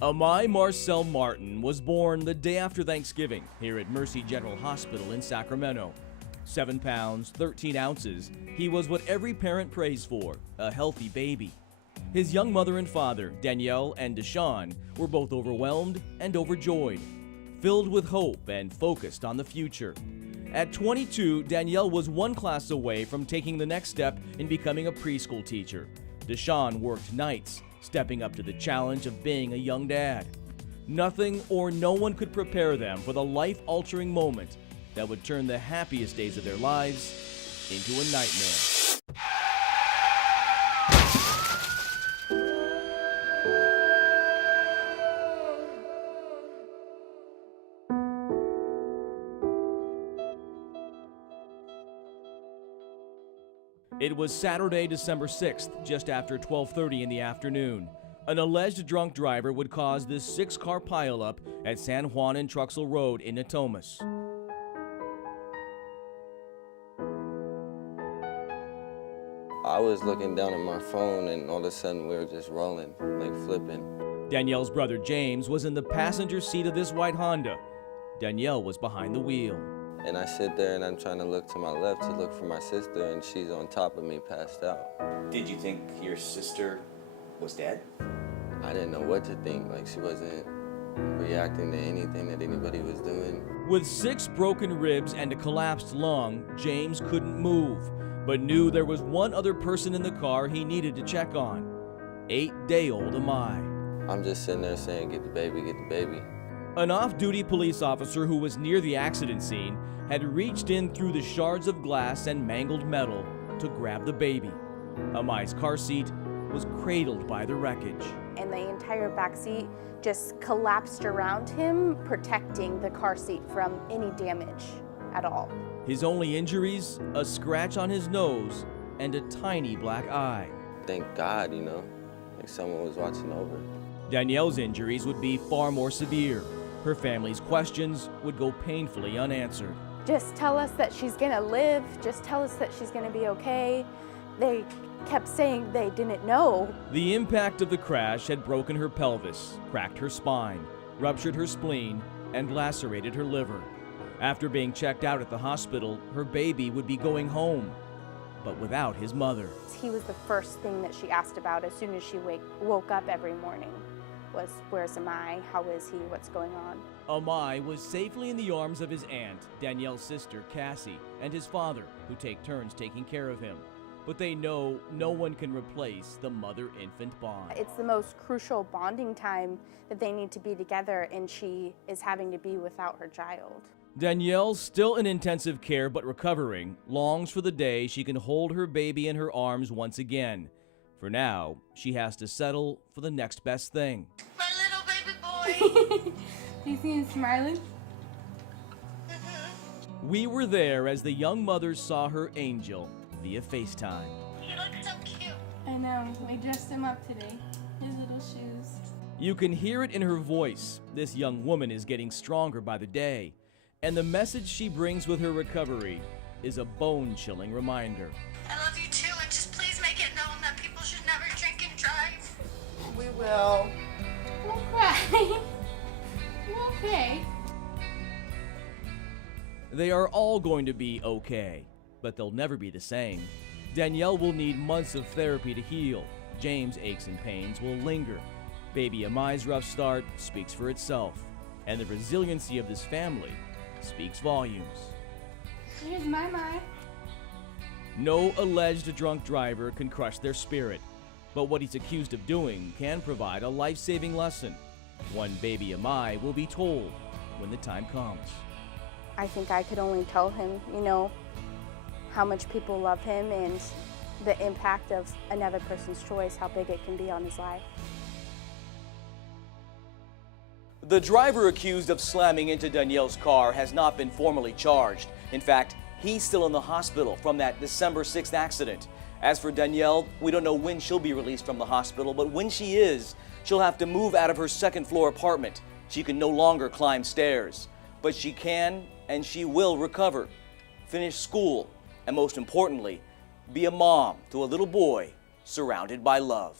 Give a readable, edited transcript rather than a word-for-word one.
Amai Marcel Martin was born the day after Thanksgiving here at Mercy General Hospital in Sacramento. 7 pounds, 13 ounces, he was what every parent prays for, a healthy baby. His young mother and father, Danielle and Deshawn, were both overwhelmed and overjoyed, filled with hope and focused on the future. At 22, Danielle was one class away from taking the next step in becoming a preschool teacher. Deshawn worked nights, stepping up to the challenge of being a young dad. Nothing or no one could prepare them for the life-altering moment that would turn the happiest days of their lives into a nightmare. It was Saturday, December 6th, just after 12:30 in the afternoon. An alleged drunk driver would cause this 6-car pileup at San Juan and Truxell Road in Natomas. I was looking down at my phone and all of a sudden we were just rolling, like flipping. Danielle's brother James was in the passenger seat of this white Honda. Danielle was behind the wheel. And I sit there and I'm trying to look to my left to look for my sister, and she's on top of me, passed out. Did you think your sister was dead? I didn't know what to think. Like, she wasn't reacting to anything that anybody was doing. With 6 broken ribs and a collapsed lung, James couldn't move, but knew there was one other person in the car he needed to check on. 8-day-old Amai. I'm just sitting there saying, get the baby, get the baby. An off-duty police officer who was near the accident scene had reached in through the shards of glass and mangled metal to grab the baby. Amai's car seat was cradled by the wreckage. And the entire back seat just collapsed around him, protecting the car seat from any damage at all. His only injuries, a scratch on his nose and a tiny black eye. Thank God, you know, like someone was watching over. Danielle's injuries would be far more severe. Her family's questions would go painfully unanswered. Just tell us that she's gonna live. Just tell us that she's gonna be okay. They kept saying they didn't know. The impact of the crash had broken her pelvis, cracked her spine, ruptured her spleen, and lacerated her liver. After being checked out at the hospital, her baby would be going home, but without his mother. He was the first thing that she asked about as soon as she woke up every morning. Was, where's Amai? How is he? What's going on? Amai was safely in the arms of his aunt, Danielle's sister, Cassie, and his father, who take turns taking care of him. But they know no one can replace the mother-infant bond. It's the most crucial bonding time that they need to be together, and she is having to be without her child. Danielle, still in intensive care but recovering, longs for the day she can hold her baby in her arms once again. For now, she has to settle for the next best thing. My little baby boy. Do you see him smiling? We were there as the young mother saw her angel via FaceTime. He looks so cute. I know. We dressed him up today. His little shoes. You can hear it in her voice. This young woman is getting stronger by the day. And the message she brings with her recovery is a bone-chilling reminder. I love you too, and just please make it known that people should never drink and drive. We will. Don't cry. You okay? They are all going to be okay, but they'll never be the same. Danielle will need months of therapy to heal. James' aches and pains will linger. Baby Amai's rough start speaks for itself, and the resiliency of this family speaks volumes. Here's my mind. No alleged drunk driver can crush their spirit, but what he's accused of doing can provide a life-saving lesson. One baby Amai will be told when the time comes. I think I could only tell him, you know, how much people love him and the impact of another person's choice, how big it can be on his life. The driver accused of slamming into Danielle's car has not been formally charged. In fact, he's still in the hospital from that December 6th accident. As for Danielle, we don't know when she'll be released from the hospital, but when she is, she'll have to move out of her second-floor apartment. She can no longer climb stairs, but she can and she will recover, finish school, and most importantly, be a mom to a little boy surrounded by love.